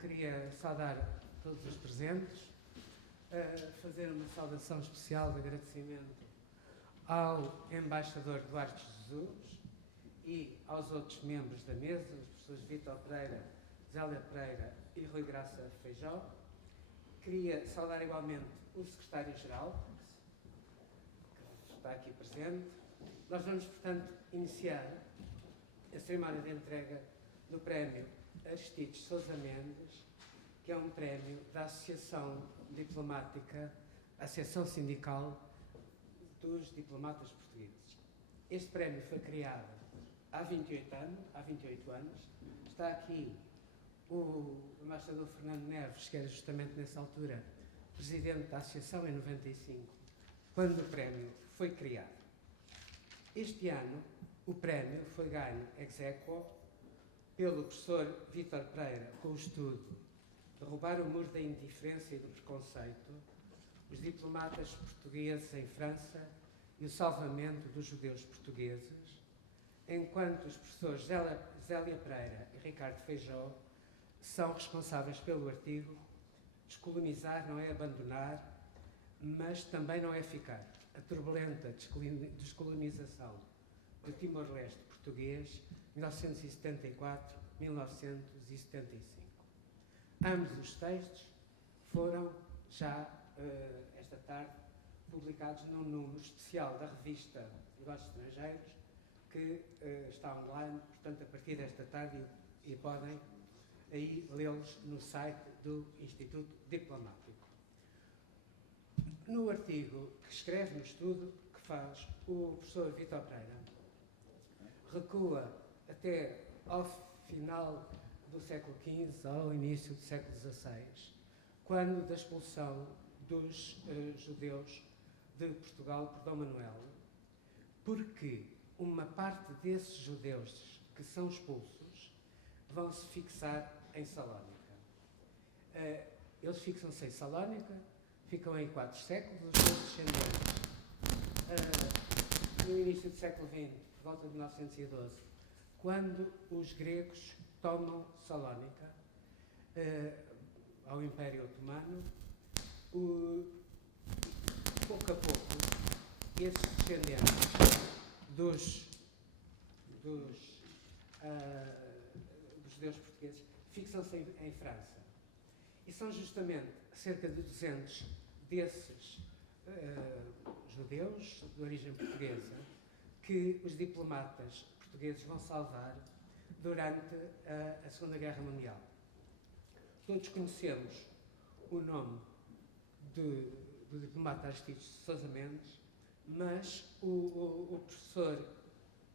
queria saudar todos os presentes, fazer uma saudação especial de agradecimento ao embaixador Duarte Jesus e aos outros membros da mesa, os professores Vítor Pereira, Zélia Pereira e Rui Graça Feijó. Queria saudar igualmente o secretário-geral, que está aqui presente. Nós vamos, portanto, iniciar a cerimónia de entrega do prémio Aristides Sousa Mendes, que é um prémio da Associação Diplomática, Associação Sindical dos Diplomatas Portugueses. Este prémio foi criado há 28 anos. Está aqui o embaixador Fernando Neves, que era justamente nessa altura presidente da Associação em 95, quando o prémio foi criado. Este ano, o prémio foi ganho ex aequo pelo professor Vítor Pereira com o estudo Derrubar o Muro da Indiferença e do Preconceito, os diplomatas portugueses em França e o salvamento dos judeus portugueses, enquanto os professores Zélia Pereira e Ricardo Feijó são responsáveis pelo artigo Descolonizar não é abandonar, mas também não é ficar. A turbulenta descolonização do Timor-Leste português, 1974-1975. Ambos os textos foram já, esta tarde, publicados num número especial da revista Negócios Estrangeiros, que está online, portanto, a partir desta tarde, e podem aí lê-los no site do Instituto Diplomático. No artigo que escreve, no estudo que faz, o professor Vítor Pereira recua até ao final do século XV, ao início do século XVI, quando da expulsão dos judeus de Portugal por Dom Manuel, porque uma parte desses judeus que são expulsos vão se fixar em Salónica. Eles fixam-se em Salónica, ficam aí 4 séculos, os seus descendentes. No início do século XX, por volta de 1912, quando os gregos tomam Salónica ao Império Otomano, pouco a pouco, esses descendentes dos judeus portugueses fixam-se em França. E são justamente cerca de 200 desses judeus de origem portuguesa que os diplomatas portugueses vão salvar durante a Segunda Guerra Mundial. Todos conhecemos o nome do diplomata Aristides Sousa Mendes, mas o professor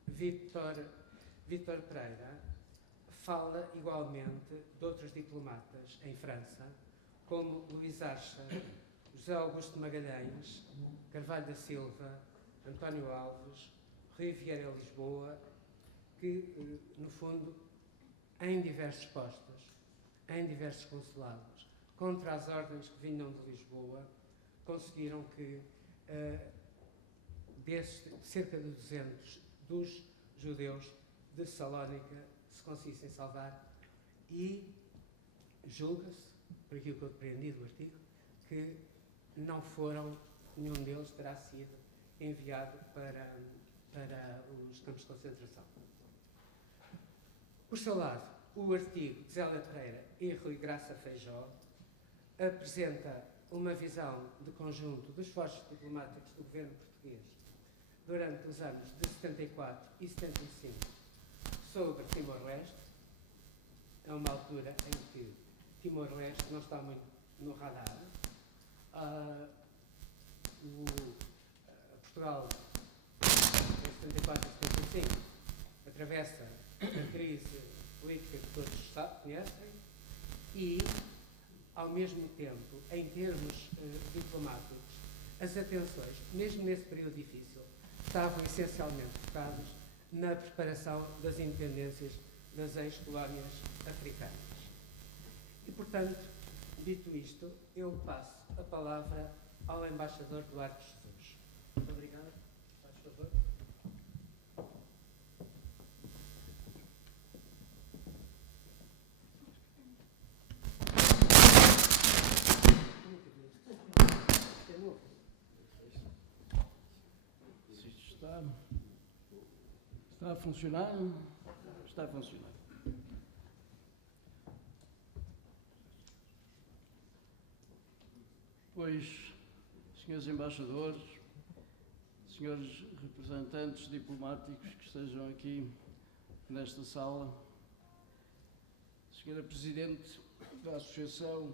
Vítor Pereira fala igualmente de outros diplomatas em França, como Luís Acha, José Augusto Magalhães, Carvalho da Silva, António Alves, Rui Vieira Lisboa, que, no fundo, em diversos postos, em diversos consulados, contra as ordens que vinham de Lisboa, conseguiram que desses cerca de 200 dos judeus de Salónica se conseguissem salvar, e julga-se, por aquilo que eu depreendi do artigo, que não foram, nenhum deles terá sido enviado para os campos de concentração. Por seu lado, o artigo de Zélia Pereira e Rui Graça Feijó apresenta uma visão de conjunto dos esforços diplomáticos do governo português durante os anos de 74 e 75 sobre Timor-Leste. É uma altura em que Timor-Leste não está muito no radar. Portugal, em 74 e 75, atravessa a crise política que todos conhecem e, ao mesmo tempo, em termos diplomáticos, as atenções, mesmo nesse período difícil, estavam essencialmente focadas na preparação das independências das ex-colónias africanas. E, portanto, dito isto, eu passo a palavra ao embaixador Duarte Jesus. Muito obrigado. Faz favor. funcionar? Está a funcionar. Pois, senhores embaixadores, senhores representantes diplomáticos que estejam aqui nesta sala, senhora Presidente da Associação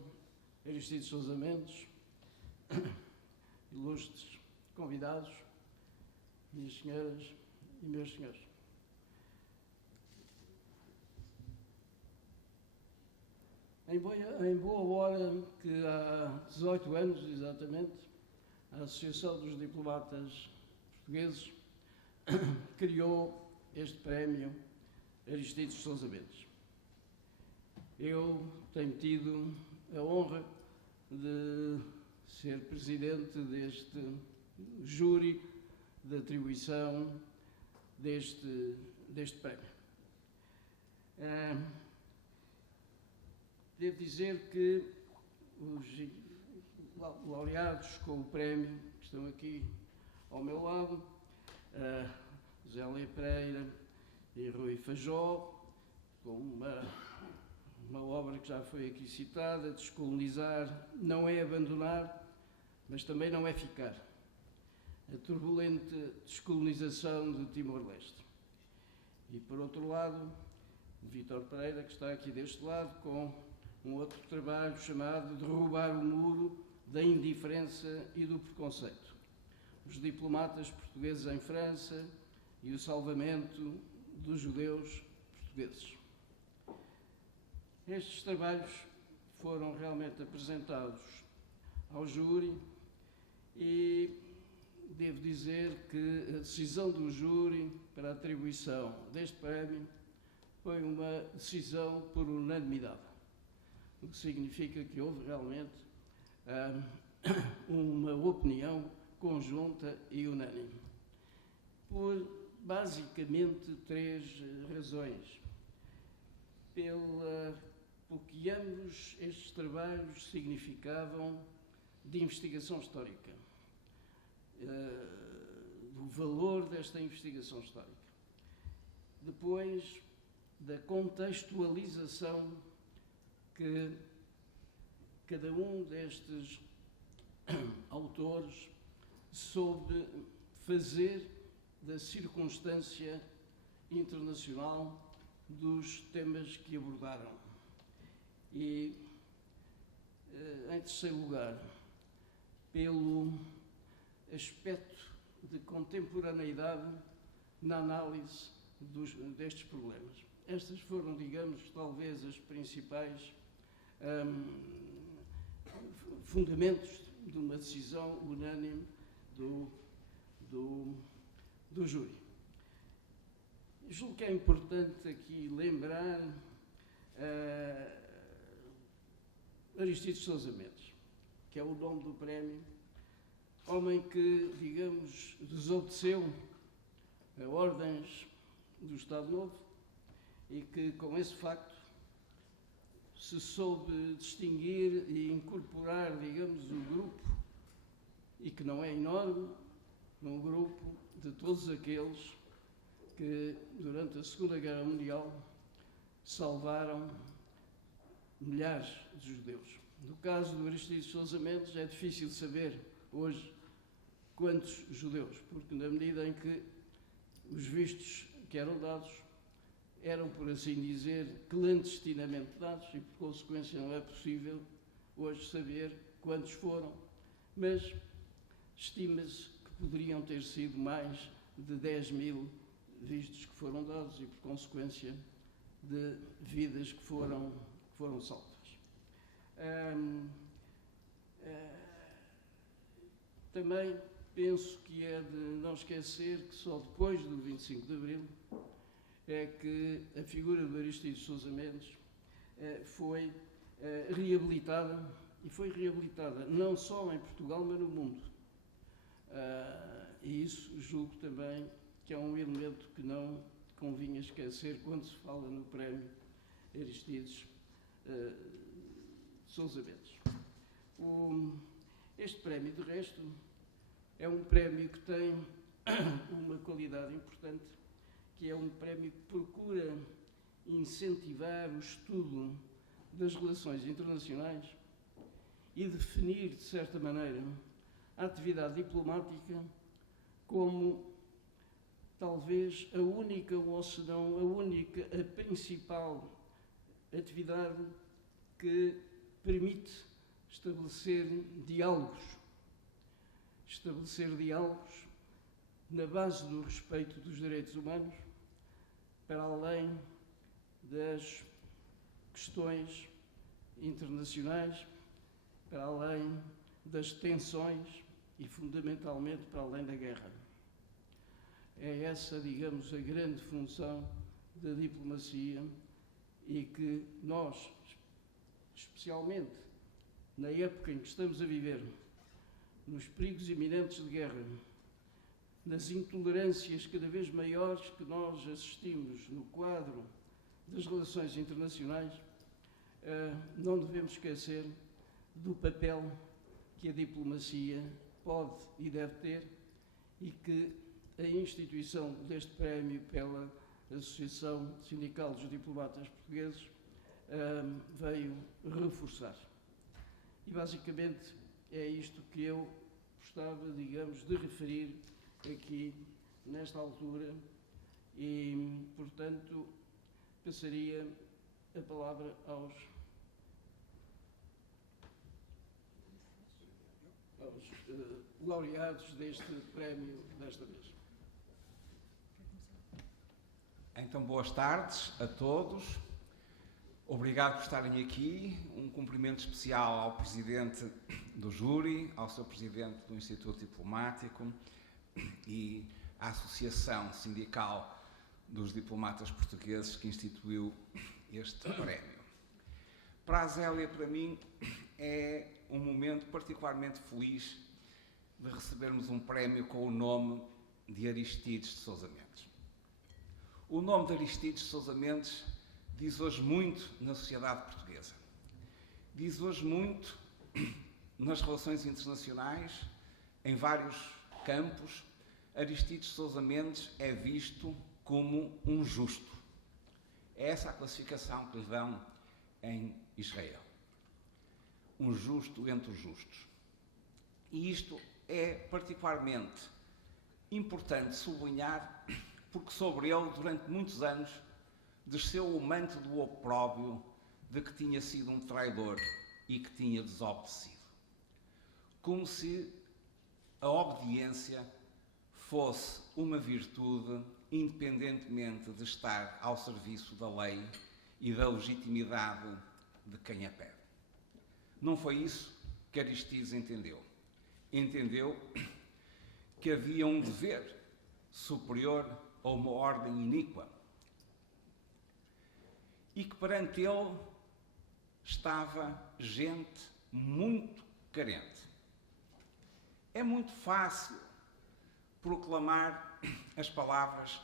Aristides Sousa Mendes, ilustres convidados, minhas senhoras e meus senhores. Em boa hora que há 18 anos, exatamente, a Associação dos Diplomatas Portugueses criou este prémio Aristides Sousa Mendes. Eu tenho tido a honra de ser presidente deste júri de atribuição deste prémio. Devo dizer que os laureados com o prémio, que estão aqui ao meu lado, José Léa Pereira e Rui Fajó, com uma obra que já foi aqui citada, Descolonizar não é abandonar, mas também não é ficar. A turbulente descolonização do Timor-Leste. E, por outro lado, Vítor Pereira, que está aqui deste lado, com um outro trabalho chamado Derrubar o Muro da Indiferença e do Preconceito. Os diplomatas portugueses em França e o salvamento dos judeus portugueses. Estes trabalhos foram realmente apresentados ao júri e devo dizer que a decisão do júri para a atribuição deste prémio foi uma decisão por unanimidade, o que significa que houve realmente uma opinião conjunta e unânime, por basicamente 3 razões. Pelo que ambos estes trabalhos significavam de investigação histórica, do valor desta investigação histórica. Depois, da contextualização que cada um destes autores soube fazer da circunstância internacional dos temas que abordaram. E, em terceiro lugar, pelo aspecto de contemporaneidade na análise destes problemas. Estas foram, digamos, talvez as principais fundamentos de uma decisão unânime do júri. Julgo que é importante aqui lembrar Aristides Sousa Mendes, que é o nome do prémio, homem que, digamos, desobedeceu a ordens do Estado Novo e que, com esse facto, se soube distinguir e incorporar, digamos, um grupo, e que não é enorme, um grupo de todos aqueles que, durante a Segunda Guerra Mundial, salvaram milhares de judeus. No caso do Aristides Sousa Mendes, é difícil saber hoje quantos judeus, porque na medida em que os vistos que eram dados eram, por assim dizer, clandestinamente dados e, por consequência, não é possível hoje saber quantos foram, mas estima-se que poderiam ter sido mais de 10.000 vistos que foram dados e, por consequência, de vidas que foram salvas. Também penso que é de não esquecer que só depois do 25 de Abril é que a figura do Aristides Sousa Mendes foi reabilitada, e foi reabilitada não só em Portugal, mas no mundo. E isso julgo também que é um elemento que não convinha esquecer quando se fala no prémio Aristides Sousa Mendes. Este prémio, de resto, é um prémio que tem uma qualidade importante, que é um prémio que procura incentivar o estudo das relações internacionais e definir, de certa maneira, a atividade diplomática como talvez a única, ou se não a única, a principal atividade que permite estabelecer diálogos na base do respeito dos direitos humanos, para além das questões internacionais, para além das tensões e, fundamentalmente, para além da guerra. É essa, digamos, a grande função da diplomacia e que nós, especialmente na época em que estamos a viver, nos perigos iminentes de guerra, nas intolerâncias cada vez maiores que nós assistimos no quadro das relações internacionais, não devemos esquecer do papel que a diplomacia pode e deve ter e que a instituição deste prémio pela Associação Sindical dos Diplomatas Portugueses veio reforçar. E basicamente é isto que eu gostava, digamos, de referir aqui nesta altura e, portanto, passaria a palavra aos laureados deste prémio desta vez. Então, boas tardes a todos. Obrigado por estarem aqui. Um cumprimento especial ao Presidente do Júri, ao Sr. Presidente do Instituto Diplomático e à Associação Sindical dos Diplomatas Portugueses que instituiu este prémio. Para a Zélia, para mim, é um momento particularmente feliz de recebermos um prémio com o nome de Aristides de Sousa Mendes. O nome de Aristides de Sousa Mendes diz hoje muito na sociedade portuguesa. Diz hoje muito nas relações internacionais, em vários campos. Aristides de Sousa Mendes é visto como um justo. É essa a classificação que lhe dão em Israel. Um justo entre os justos. E isto é particularmente importante sublinhar, porque sobre ele, durante muitos anos, desceu o manto do opróbrio de que tinha sido um traidor e que tinha desobedecido. Como se a obediência fosse uma virtude, independentemente de estar ao serviço da lei e da legitimidade de quem a pede. Não foi isso que Aristides entendeu. Entendeu que havia um dever superior a uma ordem iníqua e que perante ele estava gente muito carente. É muito fácil proclamar as palavras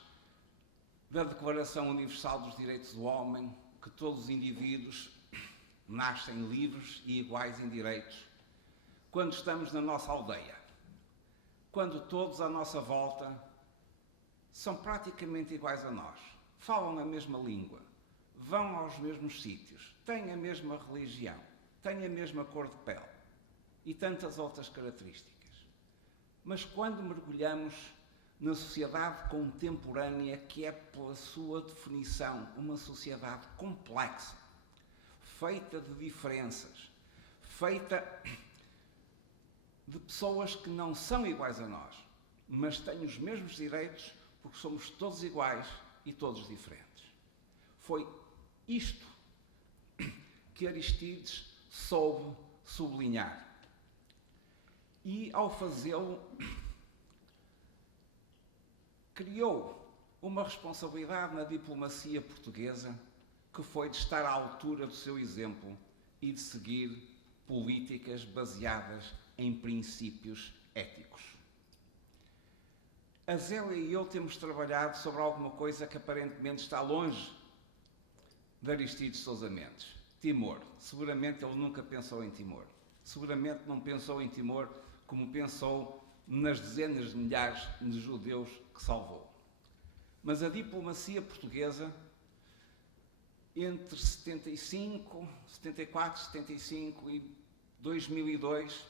da Declaração Universal dos Direitos do Homem, que todos os indivíduos nascem livres e iguais em direitos, quando estamos na nossa aldeia, quando todos à nossa volta são praticamente iguais a nós, falam a mesma língua, vão aos mesmos sítios, têm a mesma religião, têm a mesma cor de pele e tantas outras características. Mas quando mergulhamos na sociedade contemporânea, que é, pela sua definição, uma sociedade complexa, feita de diferenças, feita de pessoas que não são iguais a nós, mas têm os mesmos direitos, porque somos todos iguais e todos diferentes. Foi isto que Aristides soube sublinhar. E, ao fazê-lo, criou uma responsabilidade na diplomacia portuguesa que foi de estar à altura do seu exemplo e de seguir políticas baseadas em princípios éticos. A Zélia e eu temos trabalhado sobre alguma coisa que aparentemente está longe de Aristides de Sousa Mendes. Timor. Seguramente ele nunca pensou em Timor. Seguramente não pensou em Timor como pensou nas dezenas de milhares de judeus que salvou. Mas a diplomacia portuguesa, entre 74, 75 e 2002,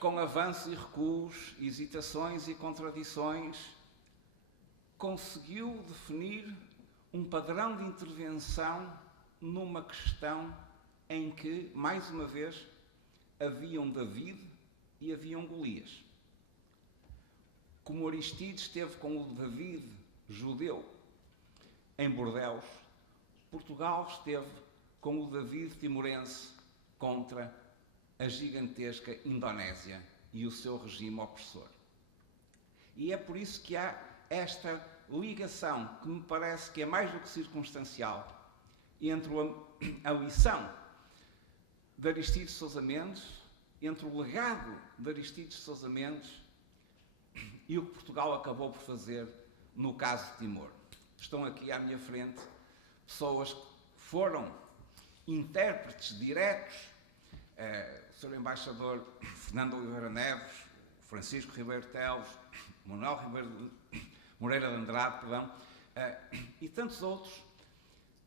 com avanços e recuos, hesitações e contradições, conseguiu definir um padrão de intervenção numa questão em que, mais uma vez, havia um David e havia um Golias. Como Aristides esteve com o David judeu em Bordeus, Portugal esteve com o David timorense contra a gigantesca Indonésia e o seu regime opressor. E é por isso que há esta ligação, que me parece que é mais do que circunstancial, entre a lição de Aristides Sousa Mendes, entre o legado de Aristides Sousa Mendes e o que Portugal acabou por fazer no caso de Timor. Estão aqui à minha frente pessoas que foram intérpretes diretos, o Sr. Embaixador Fernando Oliveira Neves, Francisco Ribeiro Teles, Manuel Moreira de Andrade, e tantos outros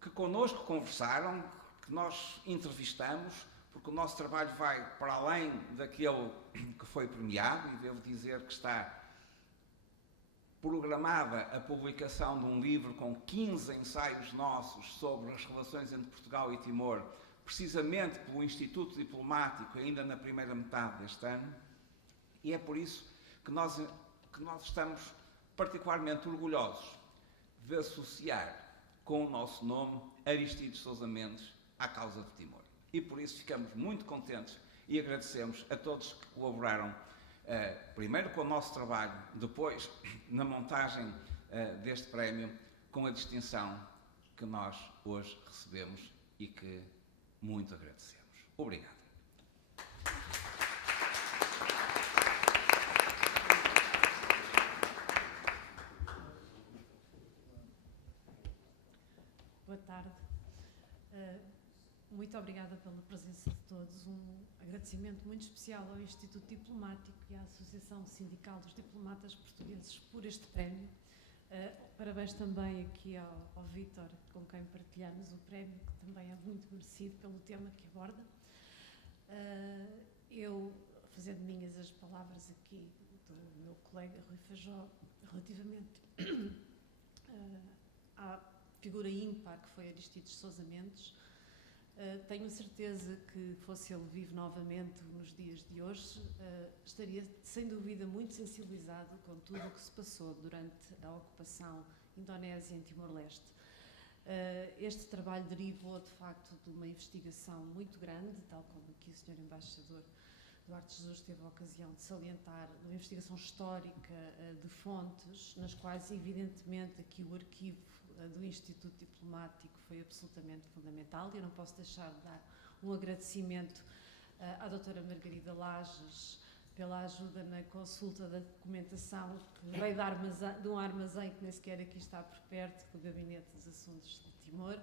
que connosco conversaram, que nós entrevistamos, porque o nosso trabalho vai para além daquele que foi premiado, e devo dizer que está programada a publicação de um livro com 15 ensaios nossos sobre as relações entre Portugal e Timor, precisamente pelo Instituto Diplomático, ainda na primeira metade deste ano, e é por isso que nós estamos particularmente orgulhosos de associar com o nosso nome Aristides Sousa Mendes à causa de Timor. E por isso ficamos muito contentes e agradecemos a todos que colaboraram, primeiro com o nosso trabalho, depois na montagem deste prémio, com a distinção que nós hoje recebemos e que muito agradecemos. Obrigado. Boa tarde. Muito obrigada pela presença de todos. Um agradecimento muito especial ao Instituto Diplomático e à Associação Sindical dos Diplomatas Portugueses por este prémio. Parabéns também aqui ao Vítor, com quem partilhamos o prémio, que também é muito merecido pelo tema que aborda. Eu, fazendo minhas as palavras aqui do meu colega Rui Feijó, relativamente à figura ímpar que foi Aristides Sousa Mendes, tenho certeza que, fosse ele vivo novamente nos dias de hoje, estaria sem dúvida muito sensibilizado com tudo o que se passou durante a ocupação indonésia em Timor-Leste. Este trabalho derivou, de facto, de uma investigação muito grande, tal como aqui o Sr. Embaixador Duarte Jesus teve a ocasião de salientar, uma investigação histórica de fontes, nas quais, evidentemente, aqui o arquivo do Instituto Diplomático foi absolutamente fundamental. Eu não posso deixar de dar um agradecimento à doutora Margarida Lages pela ajuda na consulta da documentação que veio de um armazém que nem sequer aqui está por perto, do Gabinete dos Assuntos de Timor,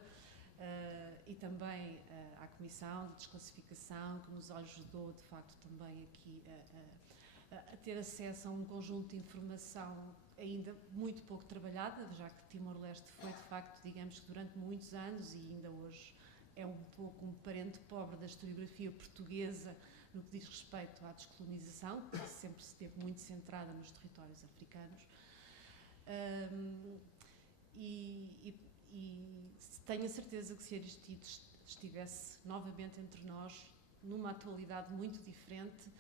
e também à Comissão de Desclassificação, que nos ajudou, de facto, também aqui a ter acesso a um conjunto de informação ainda muito pouco trabalhada, já que Timor-Leste foi, de facto, digamos que durante muitos anos, e ainda hoje é um pouco um parente pobre da historiografia portuguesa no que diz respeito à descolonização, que sempre se esteve muito centrada nos territórios africanos. E tenho a certeza que se Aristides estivesse novamente entre nós, numa atualidade muito diferente,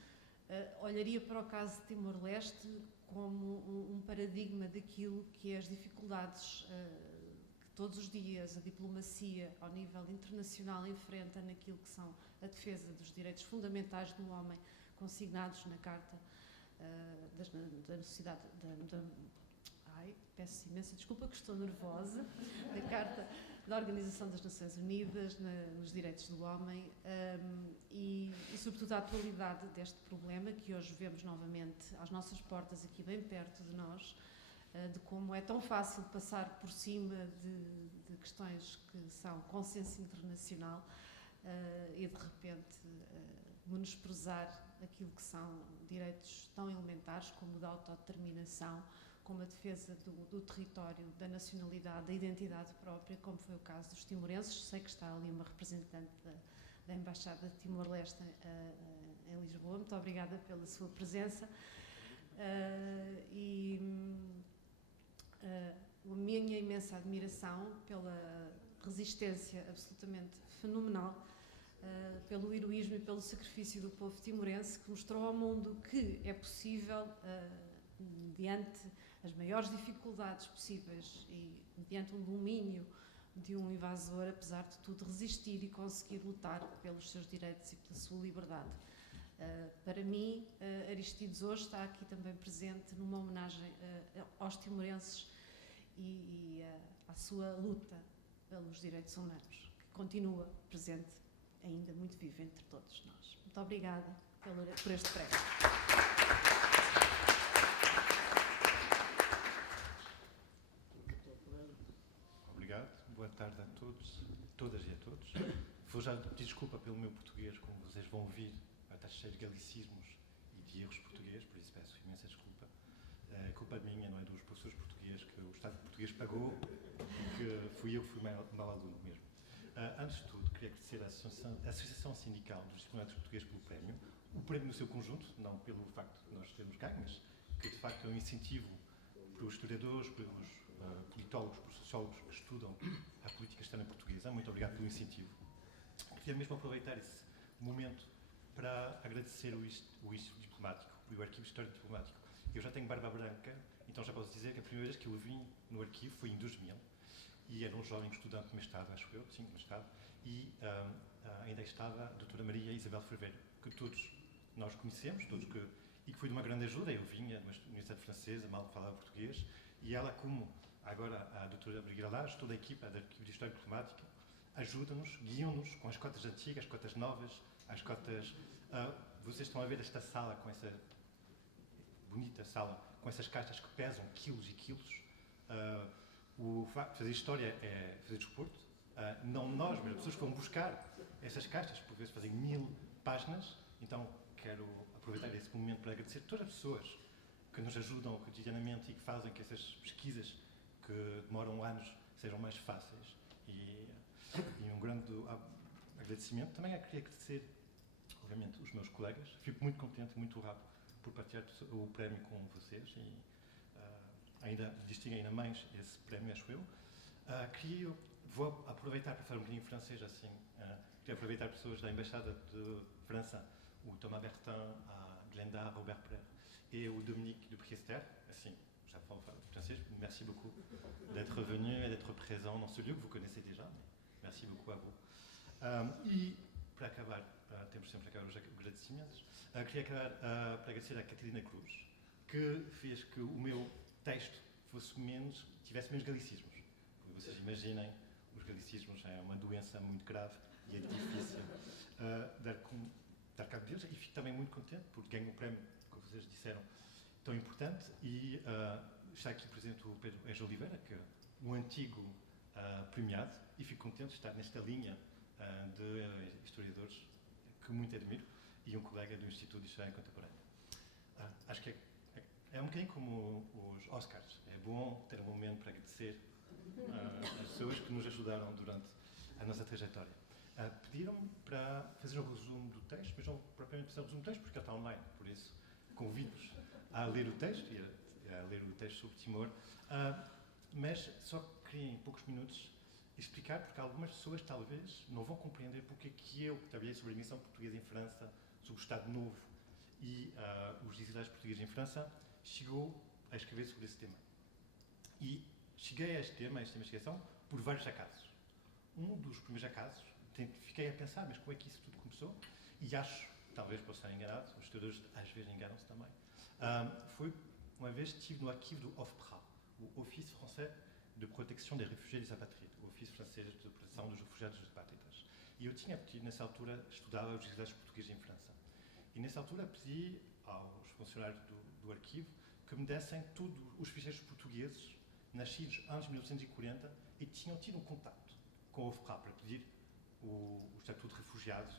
olharia para o caso de Timor-Leste como um paradigma daquilo que é as dificuldades que todos os dias a diplomacia ao nível internacional enfrenta naquilo que são a defesa dos direitos fundamentais do homem consignados na Carta da Sociedade peço imensa desculpa que estou nervosa, na Carta da Organização das Nações Unidas, nos direitos do homem, e sobretudo a atualidade deste problema que hoje vemos novamente às nossas portas, aqui bem perto de nós, de como é tão fácil passar por cima de questões que são consenso internacional e de repente menosprezar aquilo que são direitos tão elementares como o da autodeterminação, como a defesa do território, da nacionalidade, da identidade própria, como foi o caso dos timorenses. Sei que está ali uma representante da Embaixada de Timor-Leste em Lisboa. Muito obrigada pela sua presença. A minha imensa admiração pela resistência absolutamente fenomenal, pelo heroísmo e pelo sacrifício do povo timorense, que mostrou ao mundo que é possível, diante as maiores dificuldades possíveis e diante um domínio de um invasor, apesar de tudo, resistir e conseguir lutar pelos seus direitos e pela sua liberdade. Para mim, Aristides hoje está aqui também presente numa homenagem aos timorenses e à sua luta pelos direitos humanos, que continua presente, ainda muito vivo entre todos nós. Muito obrigada por este prémio. Obrigado. Boa tarde a todos, todas e a todos. Vou já pedir desculpa pelo meu português, como vocês vão ouvir, vai estar cheio de galicismos e de erros portugueses, por isso peço imensa desculpa. É culpa minha, não é dos professores portugueses, que o Estado português pagou e que fui eu que fui mal aluno mesmo. Antes de tudo, queria agradecer à Associação Sindical dos Diplomatas Portugueses pelo prémio, o prémio no seu conjunto, não pelo facto de nós termos ganho, mas que de facto é um incentivo para os historiadores, para os politólogos, para os sociólogos que estudam a política externa portuguesa. Muito obrigado pelo incentivo. Queria mesmo aproveitar esse momento para agradecer o Instituto Diplomático e o Arquivo Histórico Diplomático. Eu já tenho barba branca, então já posso dizer que a primeira vez que eu vim no arquivo foi em 2000, e era um jovem estudante de mestrado, acho eu, sim, de mestrado, e ainda estava a doutora Maria Isabel Ferreira, que todos nós conhecemos, e que foi de uma grande ajuda. Eu vinha de uma universidade francesa, mal falava português, e ela, como agora a doutora Brigitte Lage, toda a equipa do Arquivo de História Diplomática, ajuda-nos, guiam-nos com as cotas antigas, as cotas novas, as cotas... vocês estão a ver esta sala, com essa bonita sala, com essas caixas que pesam quilos e quilos. O facto de fazer história é fazer desporto. Não nós, mas as pessoas que vão buscar essas caixas, por vezes fazem 1000 páginas. Então quero aproveitar esse momento para agradecer a todas as pessoas que nos ajudam cotidianamente e que fazem que essas pesquisas, que demoram anos, sejam mais fáceis. E um grande agradecimento. Também queria agradecer, obviamente, os meus colegas. Fico muito contente, muito honrado por partilhar o prémio com vocês e ainda distinguem ainda mais esse prémio, acho eu. Vou aproveitar para falar um bocadinho francês, assim. Queria aproveitar pessoas da Embaixada de França, o Thomas Bertin, a Glenda Robert Prère et o Dominique de Priester. Assim, j'apprends français. Merci beaucoup d'être venu et d'être présent dans ce lieu que vous connaissez déjà. Mais merci beaucoup à vous. E, para acabar, temos sempre a acabar os agradecimentos, queria acabar para agradecer à Catarina Cruz, que fez que o meu texto tivesse menos galicismos. Porque vocês imaginem, os galicismos é uma doença muito grave e é difícil dar cabo deles. E fico também muito contente porque ganho um prémio, como vocês disseram, tão importante. E está aqui presente o Pedro Ejo Oliveira, que é um antigo premiado, e fico contente de estar nesta linha de historiadores que muito admiro, e um colega do Instituto de História Contemporânea. Acho que é um bocadinho como os Oscars. É bom ter um momento para agradecer as pessoas que nos ajudaram durante a nossa trajetória. Pediram-me para fazer um resumo do texto, mas não propriamente fazer um resumo do texto, porque ele está online, por isso convido-vos a ler o texto e a ler o texto sobre Timor, mas só queria em poucos minutos explicar, porque algumas pessoas talvez não vão compreender porque é que eu, que trabalhei sobre a missão portuguesa em França, sobre o Estado Novo e os exilados portugueses em França, chegou a escrever sobre esse tema. E cheguei a este tema, a esta investigação, por vários acasos. Um dos primeiros acasos, fiquei a pensar, mas como é que isso tudo começou? E acho, talvez possa estar enganado, os historiadores às vezes enganam-se também, foi uma vez que estive no arquivo do OFPRA, o Office Français de Protection des Réfugiés et des Apatrides, o Ofício Francês de Proteção dos Refugiados e dos Apátridas. E eu tinha pedido, nessa altura, estudava os exilados portugueses em França. E nessa altura pedi aos funcionários do arquivo que me dessem todos os ficheiros portugueses nascidos antes de 1940 e tinham tido um contacto com o OFPRA para pedir o estatuto de refugiado.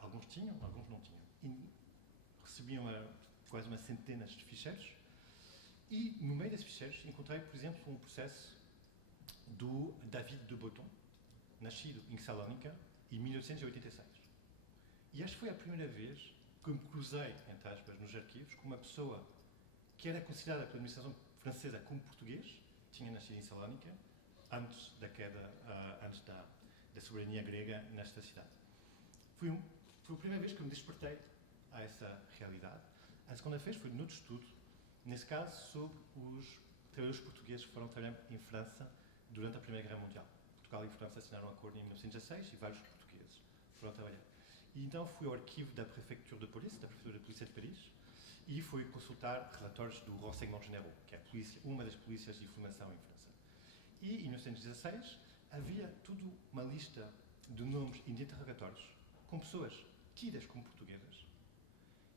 Alguns tinham, alguns não tinham. E recebiam quase uma centena de ficheiros E no meio desses ficheiros encontrei, por exemplo, um processo do David de Botton, nascido em Salónica em 1886. E acho que foi a primeira vez que me cruzei, entre aspas, nos arquivos, com uma pessoa que era considerada pela administração francesa como português, tinha nascido em Salónica, antes da queda, antes da soberania grega nesta cidade. Foi a primeira vez que me despertei a essa realidade. A segunda vez foi noutro estudo, nesse caso sobre os trabalhadores portugueses que foram trabalhar em França durante a Primeira Guerra Mundial. Portugal e França assinaram um acordo em 1916 e vários portugueses foram trabalhar. E então fui ao arquivo da Prefeitura de Polícia, da Prefeitura de Polícia de Paris, e fui consultar relatórios do Renseignement Généraux, que é a polícia, uma das polícias de informação em França. E em 1916 havia tudo uma lista de nomes e de interrogatórios com pessoas tidas como portuguesas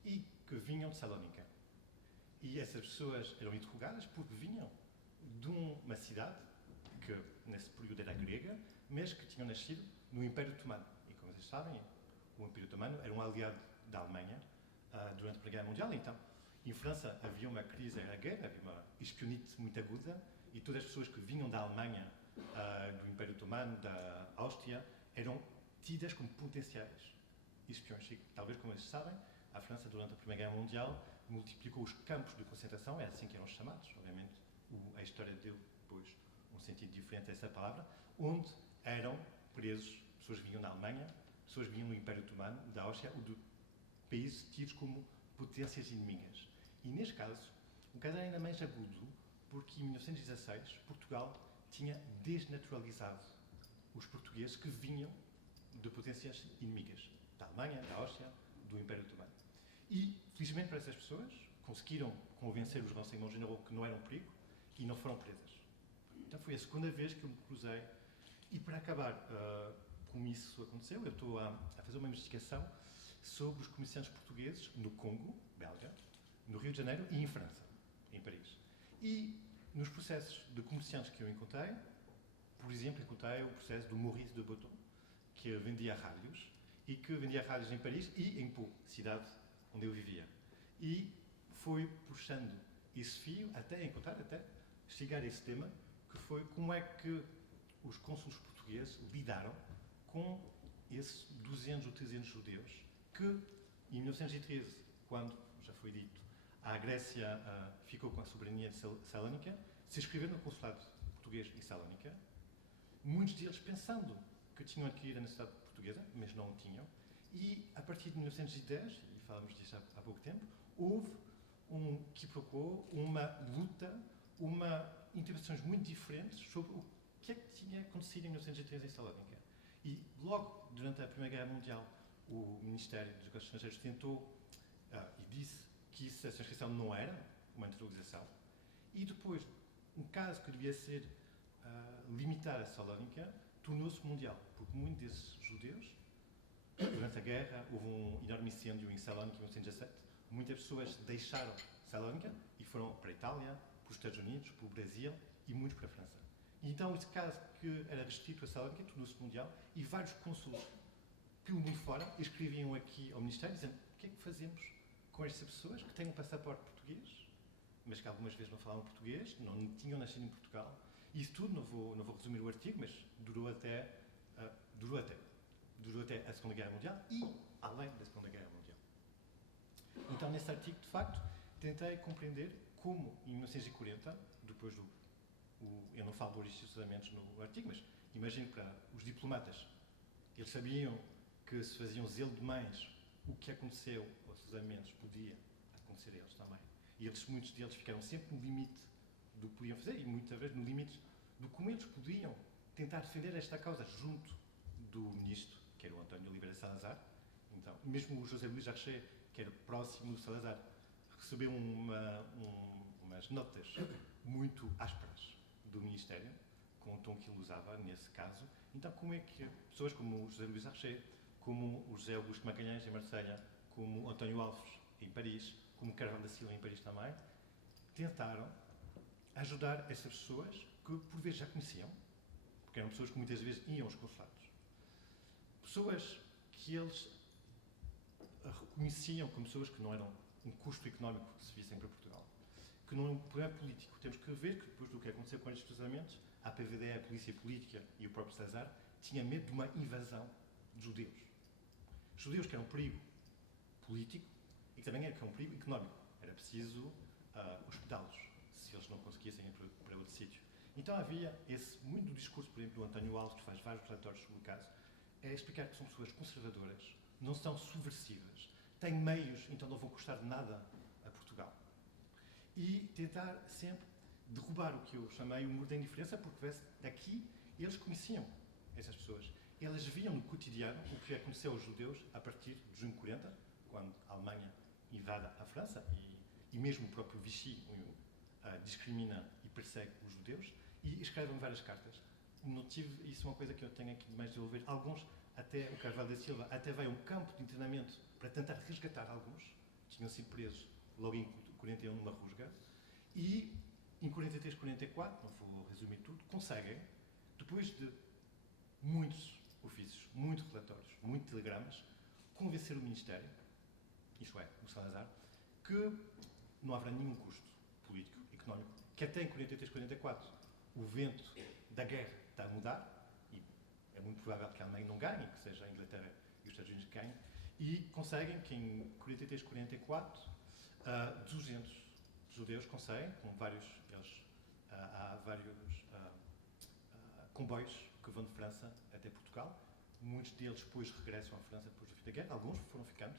e que vinham de Salónica. E essas pessoas eram interrogadas porque vinham de uma cidade que nesse período era grega, mas que tinham nascido no Império Otomano. E como vocês sabem, o Império Otomano era um aliado da Alemanha durante a Primeira Guerra Mundial. Então, em França havia uma crise, era a guerra, havia uma espionite muito aguda e todas as pessoas que vinham da Alemanha, do Império Otomano, da Áustria, eram tidas como potenciais espiões. E talvez, como vocês sabem, a França, durante a Primeira Guerra Mundial, multiplicou os campos de concentração, é assim que eram chamados, obviamente, a história deu depois um sentido diferente a essa palavra, onde eram presos pessoas que vinham da Alemanha, pessoas que vinham do Império Otomano, da Áustria, ou de países tidos como potências inimigas. E neste caso, o caso era ainda mais agudo, porque em 1916 Portugal tinha desnaturalizado os portugueses que vinham de potências inimigas, da Alemanha, da Áustria, do Império Otomano. E, felizmente para essas pessoas, conseguiram convencer os Renseignements Généraux que não eram perigo e não foram presas. Então foi a segunda vez que eu me cruzei. E para acabar, como isso aconteceu, eu estou a fazer uma investigação sobre os comerciantes portugueses no Congo, belga, no Rio de Janeiro e em França, em Paris. E nos processos de comerciantes que eu encontrei, por exemplo, encontrei o processo do Maurice de Botton, que vendia rádios, e que vendia rádios em Paris e em Pau, cidade onde eu vivia. E foi puxando esse fio até encontrar, até chegar a esse tema, que foi como é que os cônsules portugueses lidaram com esses 200 ou 300 judeus que, em 1913, quando, já foi dito, a Grécia ficou com a soberania de Salónica, se inscreveram no consulado português em Salónica, muitos deles pensando que tinham adquirido a nacionalidade portuguesa, mas não o tinham, e a partir de 1910, e falamos disso há pouco tempo, houve um quiproquo, uma luta, interpretações muito diferentes sobre o que é que tinha acontecido em 1913 em Salónica. E logo durante a Primeira Guerra Mundial, o Ministério dos Negócios Estrangeiros tentou e disse que essa inscrição não era uma naturalização. E depois, um caso que devia ser limitado a Salónica, tornou-se mundial, porque muitos desses judeus, durante a guerra, houve um enorme incêndio em Salónica em 1917, muitas pessoas deixaram Salónica e foram para a Itália, para os Estados Unidos, para o Brasil e muitos para a França. E então, esse caso que era restrito a Salónica tornou-se mundial e vários cônsules pelo mundo fora escreviam aqui ao Ministério dizendo o que é que fazemos com estas pessoas que têm um passaporte português, mas que algumas vezes não falavam português, não tinham nascido em Portugal. E isso tudo, não vou resumir o artigo, mas durou até a Segunda Guerra Mundial e além da Segunda Guerra Mundial. Então, nesse artigo, de facto, tentei compreender como, em 1940, depois eu não falo dos cruzamentos no artigo, mas imagino para os diplomatas, eles sabiam que se faziam zelo demais, o que aconteceu aos cruzamentos podia acontecer a eles também. E muitos deles ficaram sempre no limite do que podiam fazer e muitas vezes no limite do como eles podiam tentar defender esta causa junto do ministro, que era o António Oliveira Salazar. Então, mesmo o José Luís Archer, que era próximo do Salazar, recebeu umas notas muito ásperas do Ministério, com o tom que ele usava nesse caso. Então, como é que pessoas como o José Luís Archer, como o José Augusto Magalhães em Marselha, como o António Alves em Paris, como o Carvão da Silva em Paris também, tentaram ajudar essas pessoas que por vezes já conheciam, porque eram pessoas que muitas vezes iam aos consulados. Pessoas que eles reconheciam como pessoas que não eram um custo económico se vissem para Portugal. que não é um problema político. Temos que ver que depois do que aconteceu com estes cruzamentos, a PVD, a Polícia Política e o próprio César tinha medo de uma invasão de judeus. Judeus que eram um perigo político e que também era um perigo económico. Era preciso hospedá-los, se eles não conseguissem ir para outro sítio. Então havia muito do discurso, por exemplo, do António Alves, que faz vários relatórios sobre o caso, é explicar que são pessoas conservadoras, não são subversivas, têm meios, então não vão custar de nada a Portugal. E tentar sempre derrubar o que eu chamei o muro da indiferença, porque daqui eles conheciam essas pessoas. Eles viam no cotidiano o que aconteceu aos judeus a partir de junho de 40, quando a Alemanha invade a França e mesmo o próprio Vichy discrimina e persegue os judeus, e escrevem várias cartas. Isso é uma coisa que eu tenho aqui de mais desenvolver. Alguns, até o Carvalho da Silva, até veio a um campo de internamento para tentar resgatar alguns, tinham sido presos logo em 41 numa rusga, e em 43, 44, não vou resumir tudo, conseguem, depois de muitos ofícios, muitos relatórios, muitos telegramas, convencer o Ministério, isto é, o Salazar, que não haverá nenhum custo político, económico, que até em 43, 44 o vento da guerra está a mudar, e é muito provável que a Alemanha não ganhe, que seja a Inglaterra e os Estados Unidos que ganhem, e conseguem que em 43, 44 200 judeus conseguem, com vários, há vários comboios que vão de França até Portugal. Muitos deles depois regressam à França depois do fim da guerra, alguns foram ficando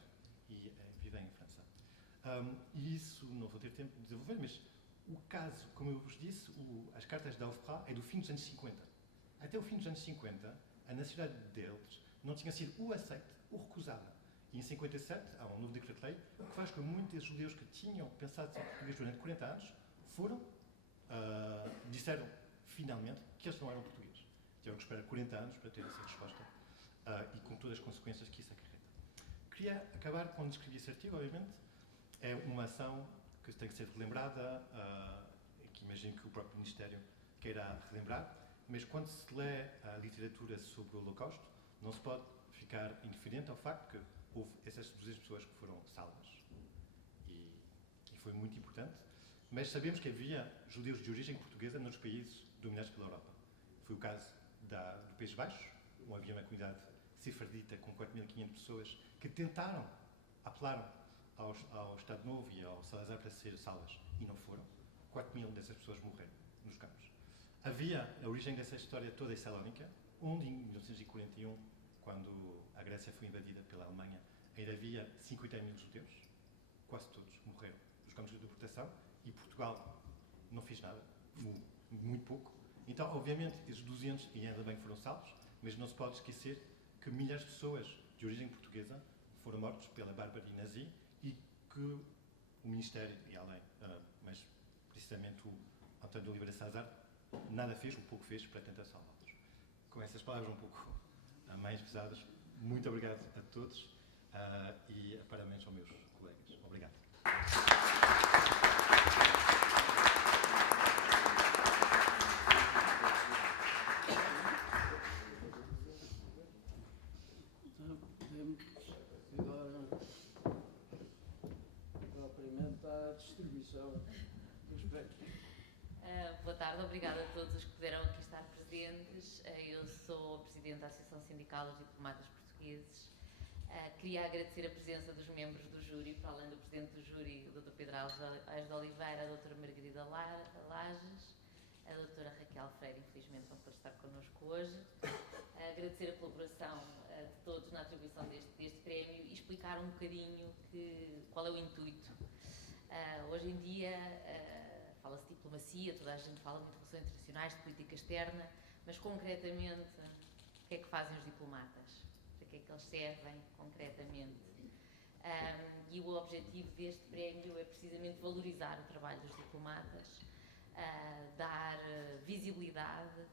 e vivem em França. E isso não vou ter tempo de desenvolver, mas o caso, como eu vos disse, as cartas da UFRA é do fim dos anos 50. Até o fim dos anos 50, a nacionalidade deles não tinha sido ou aceita ou recusada. E em 57 há um novo decreto-lei que faz com que muitos judeus que tinham pensado ser portugueses durante 40 anos disseram finalmente que eles não eram portugueses. Tiveram que esperar 40 anos para ter essa resposta e com todas as consequências que isso acarreta. Queria acabar quando escrevi esse artigo, obviamente. É uma ação que tem que ser relembrada, que imagino que o próprio Ministério queira relembrar, mas quando se lê a literatura sobre o Holocausto, não se pode ficar indiferente ao facto que houve essas 200 pessoas que foram salvas. E foi muito importante. Mas sabemos que havia judeus de origem portuguesa nos países dominados pela Europa. Foi o caso do País Baixo, onde havia uma comunidade sefardita com 4.500 pessoas que tentaram, apelaram ao Estado Novo e ao Salazar para ser salvas e não foram. 4.000 dessas pessoas morreram nos campos. Havia a origem dessa história toda em Salónica, onde em 1941, quando a Grécia foi invadida pela Alemanha, ainda havia 50.000 judeus, quase todos morreram nos campos de deportação, e Portugal não fez nada, muito pouco. Então, obviamente, esses 200, e ainda bem foram salvos, mas não se pode esquecer que milhares de pessoas de origem portuguesa foram mortos pela barbarie nazi e que o Ministério, e além, mas precisamente o António de Oliveira Salazar, nada fez, ou pouco fez, para tentar salvá-los. Com essas palavras um pouco mais pesadas, muito obrigado a todos e parabéns aos meus colegas. Obrigado. Podemos agora propriamente à distribuição dos prémios. Boa tarde, obrigada a todos os que puderam aqui estar presentes. Eu sou a Presidente da Associação Sindical dos Diplomatas Portugueses. Queria agradecer a presença dos membros do júri, para além do Presidente do júri, o Dr. Pedro Aires de Oliveira, a Dra. Margarida Lages, a Dra. Raquel Freire, infelizmente não pode estar connosco hoje. Agradecer a colaboração de todos na atribuição deste prémio e explicar um bocadinho qual é o intuito. Hoje em dia fala-se de diplomacia, toda a gente fala muito de relações internacionais, de política externa, mas concretamente, o que é que fazem os diplomatas? Para que é que eles servem concretamente? E o objetivo deste prémio é precisamente valorizar o trabalho dos diplomatas, dar visibilidade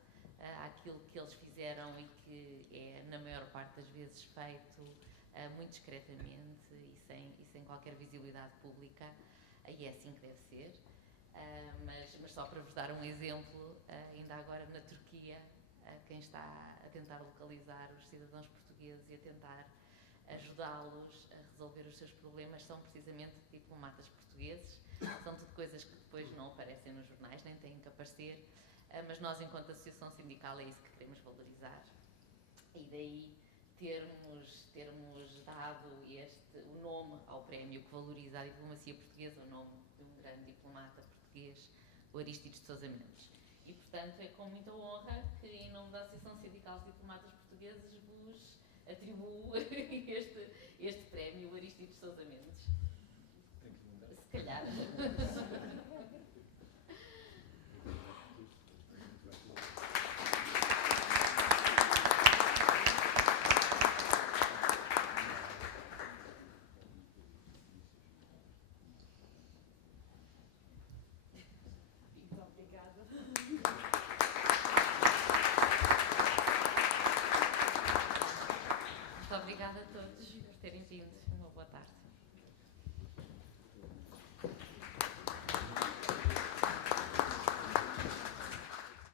àquilo que eles fizeram e que é, na maior parte das vezes, feito muito discretamente e sem qualquer visibilidade pública, e é assim que deve ser. Mas só para vos dar um exemplo, ainda agora na Turquia, quem está a tentar localizar os cidadãos portugueses e a tentar ajudá-los a resolver os seus problemas são precisamente diplomatas portugueses. São tudo coisas que depois não aparecem nos jornais, nem têm que aparecer, mas nós, enquanto associação sindical, é isso que queremos valorizar. E daí termos dado o nome ao prémio que valoriza a diplomacia portuguesa, o nome de um grande diplomata português, o Aristides de Sousa Mendes. E, portanto, é com muita honra que, em nome da Associação Sindical de Diplomatas Portugueses, vos atribuo